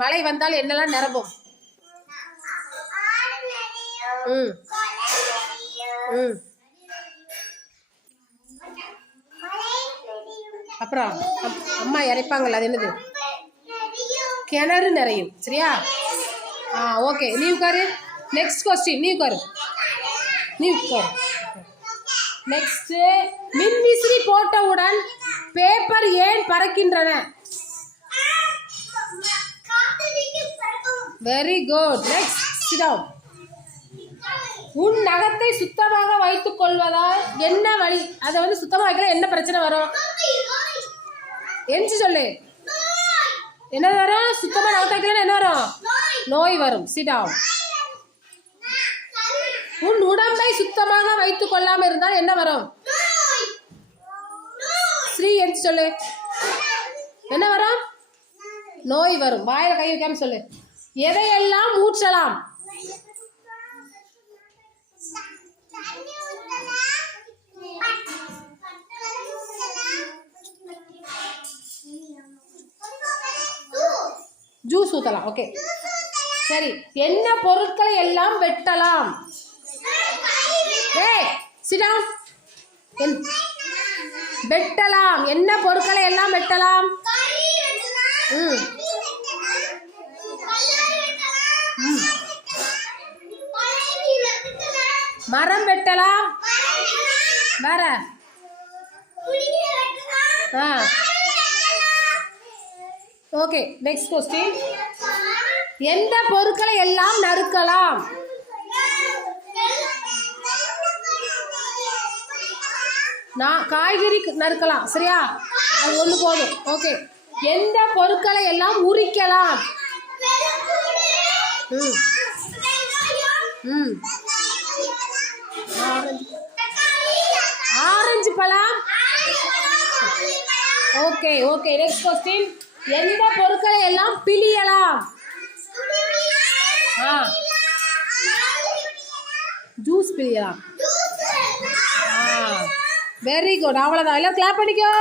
மழை வந்தால் என்னெல்லாம் நிரம்பும்? ம் ம் அப்புறம் அம்மா இறைப்பாங்கல்ல, அது என்னது? கிணறு நிறையும். சரியா? ஓகே, நீ உட்காரு. நெக்ஸ்ட் கொஸ்டின், நீ உட்காரு. நெக்ஸ்ட், மின்விசிறி போட்டவுடன் பேப்பர் ஏன் பறக்கின்றன? Very good. Next, sit down. உன் நகத்தை சுத்தமாக வைத்துக் கொள்வதால் என்ன வழி? அதை சுத்தமாக வைக்கல என்ன பிரச்சனை வரும்? எஞ்சி சொல்லு. என்ன வரும்? சுத்தமாக நகத்தை வைக்கல என்ன வரும்? நோய் வரும். Sit down. உன் உடம்பை சுத்தமாக வைத்துக் கொள்ளாம இருந்தால் என்ன வரும்? ஸ்ரீ, எஞ்சி சொல்லு. என்ன வரும்? நோய் வரும். வாயில கை வைக்காம சொல்லு. எதையெல்லாம் ஊற்றலாம்? ஜூஸ் ஊத்தலாம். ஓகே, சரி. என்ன பொருட்களை எல்லாம் வெட்டலாம்? Sit down. வெட்டலாம். என்ன பொருட்களை எல்லாம் வெட்டலாம்? மரம் வெட்டலாம். வேற? Okay, next question. எந்த பொருட்களை எல்லாம் நறுக்கலாம்? காய்கறி நறுக்கலாம். சரியா? அது ஒன்று போதும். ஓகே, எந்த பொருட்களை எல்லாம் உரிக்கலாம்? ஆரஞ்சு பழம். Okay okay, next question. எந்த பொருட்களை எல்லாம் பிழியலாம்? ஜூஸ் பிழியலாம். Very good. அவ்வளோதான். எல்லாம் கிளாப் பண்ணிக்கோ.